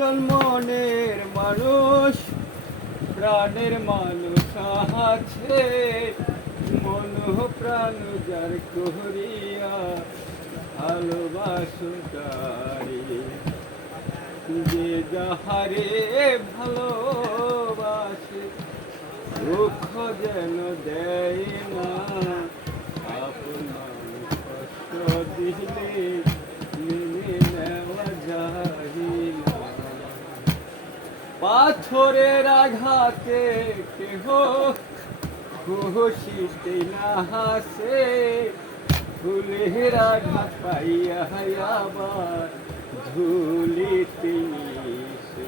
একজন মনের মানুষ, প্রাণের মানুষ আছে, মন প্রাণ যার করিয়া ভালোবাসো তারে, যে যাহারে ভালোবাসে দুঃখ যেন দেয় না, আপন মানুষ কষ্ট দিলে মেনে নেওয়া যায় না। পাথরের আঘাতে কেহ খুশিতে না হাসে, ফুলের আঘাত পাইয়া আবার ধুলিতে মিশে।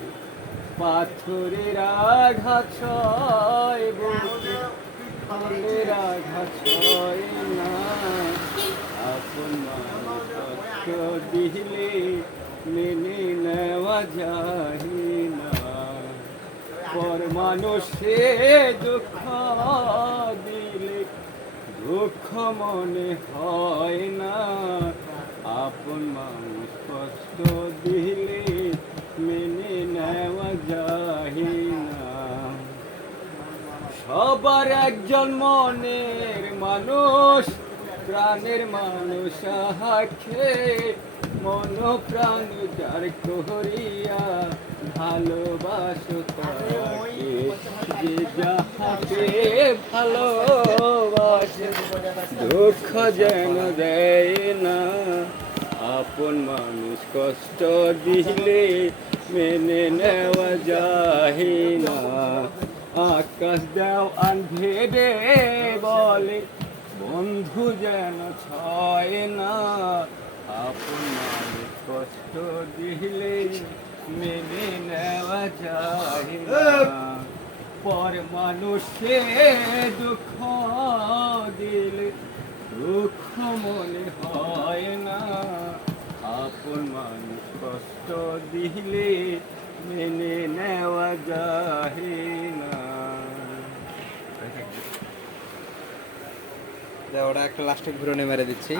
পাথরের আঘাত সয় বুকে, ফুলের আঘাত সয় না, আপন মানুষ কষ্ট দিলে মেনে নেওয়া যায় না। পর মানুষে দুঃখ দিলে দুঃখ মনে হয় না, আপন মানুষ কষ্ট দিলে মেনে নেওয়া যায় না। সবার একজন মনের মানুষ, প্রাণের মানুষ আখে, মন প্রাণ যার করিয়া ভালোবাসো তাকে, যে যাহাকে ভালোবাসে দুঃখ যেন দেয় না, আপন মানুষ কষ্ট দিলে মেনে নেওয়া যায় না। আকাশ দেও আন্ধেরে বলে বন্ধু যেন ছয় না, আপন মানুষ কষ্ট দিলে মেনে নেওয়া যায় না। পর মানুষে দুঃখ দিলে দুঃখ মনে হয় না, আপন মানুষ কষ্ট দিলে মেনে নেওয়া যায় না। ওটা একটা লাস্টে ঘুরে মেরে দিচ্ছি।